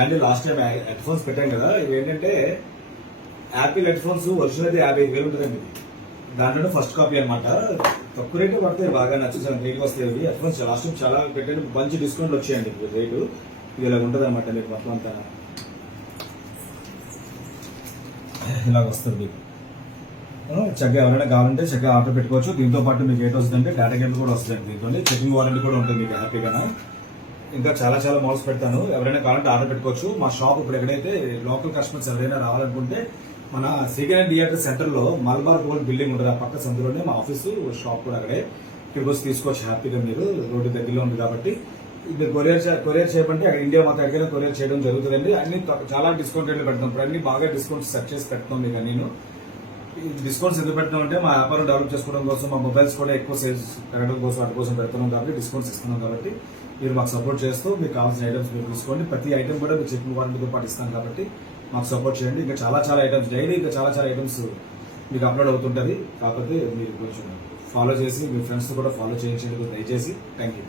And last time head phones పెట్టాం కదా, ఇవి ఏంటంటే యాపిల్ హెడ్ ఫోన్స్ ఒరిజినల్ అయితే 55,000 ఉంటుందండి. దాంట్లో ఫస్ట్ కాపీ అనమాట. తక్కువ రేటు పడతాయి, బాగా నచ్చేసాను, రేట్కి వస్తాయి. ఇవి హెడ్ ఫోన్స్ లాస్ట్ టైం చాలా పెట్టండి, మంచి డిస్కౌంట్లు వచ్చాయండి రేటు. ఇది ఇలా ఉంటుంది అనమాట, మీకు మొత్తం అంతా ఇలాగ వస్తుంది మీకు. చక్కగా ఎవరైనా కావాలంటే చక్కగా ఆర్డర్ పెట్టుకోవచ్చు. దీంతో పాటు మీకు ఏంటి వస్తుందంటే డేటా కేబుల్ కూడా వస్తుంది. దీంతో చెకింగ్ వారంటీ కూడా ఉంటుంది మీకు హ్యాపీగా. ఇంకా చాలా చాలా మోడల్స్ పెడతాను, ఎవరైనా కావాలంటే ఆర్డర్ పెట్టుకోవచ్చు. మా షాప్ ఇప్పుడు ఎక్కడైతే లోకల్ కస్టమర్స్ ఎవరైనా రావాలనుకుంటే మన సిగరెట్ థియేటర్ సెంటర్ లో మల్బార్ గోల్డ్ బిల్డింగ్ ఉంటుంది, ఆ పక్క సందులోనే మా ఆఫీసు షాప్ కూడా అక్కడే. ఇక్కడికి వచ్చి తీసుకోవచ్చు హ్యాపీగా, మీరు రోడ్డు దగ్గరలో ఉంది కాబట్టి. ఇది కొరియర్ చేయమంటే అక్కడ ఇండియా మొత్తం ఎక్కడికైనా కొరియర్ చేయడం జరుగుతుందండి. అన్ని చాలా డిస్కౌంట్ రేట్లు పెడతాం, ఇప్పుడు అన్ని బాగా డిస్కౌంట్స్ సెట్ చేసి పెడతాం మీకు. నేను డిస్కౌంట్స్ ఎందుకు పెడుతున్నాం అంటే మా వ్యాపారం డెవలప్ చేసుకోవడం కోసం, మా మొబైల్స్ కూడా ఎక్కువ సేల్స్ పెరగడం కోసం, వాటి కోసం పెడుతున్నాం కాబట్టి డిస్కౌంట్స్ ఇస్తున్నాం. కాబట్టి మీరు మాకు సపోర్ట్ చేస్తూ మీకు కావాల్సిన ఐటమ్స్ మీరు తీసుకోండి. ప్రతి ఐటమ్ కూడా మీరు చెప్పిన వారంటీతో పాటు ఇస్తాం కాబట్టి మాకు సపోర్ట్ చేయండి. ఇంకా చాలా చాలా ఐటమ్స్ డైలీ ఇంకా చాలా చాలా ఐటమ్స్ మీకు అప్లోడ్ అవుతుంటుంది. కాకపోతే మీరు కొంచెం ఫాలో చేసి మీ ఫ్రెండ్స్ కూడా ఫాలో చేయించండి దయచేసి. Thank you.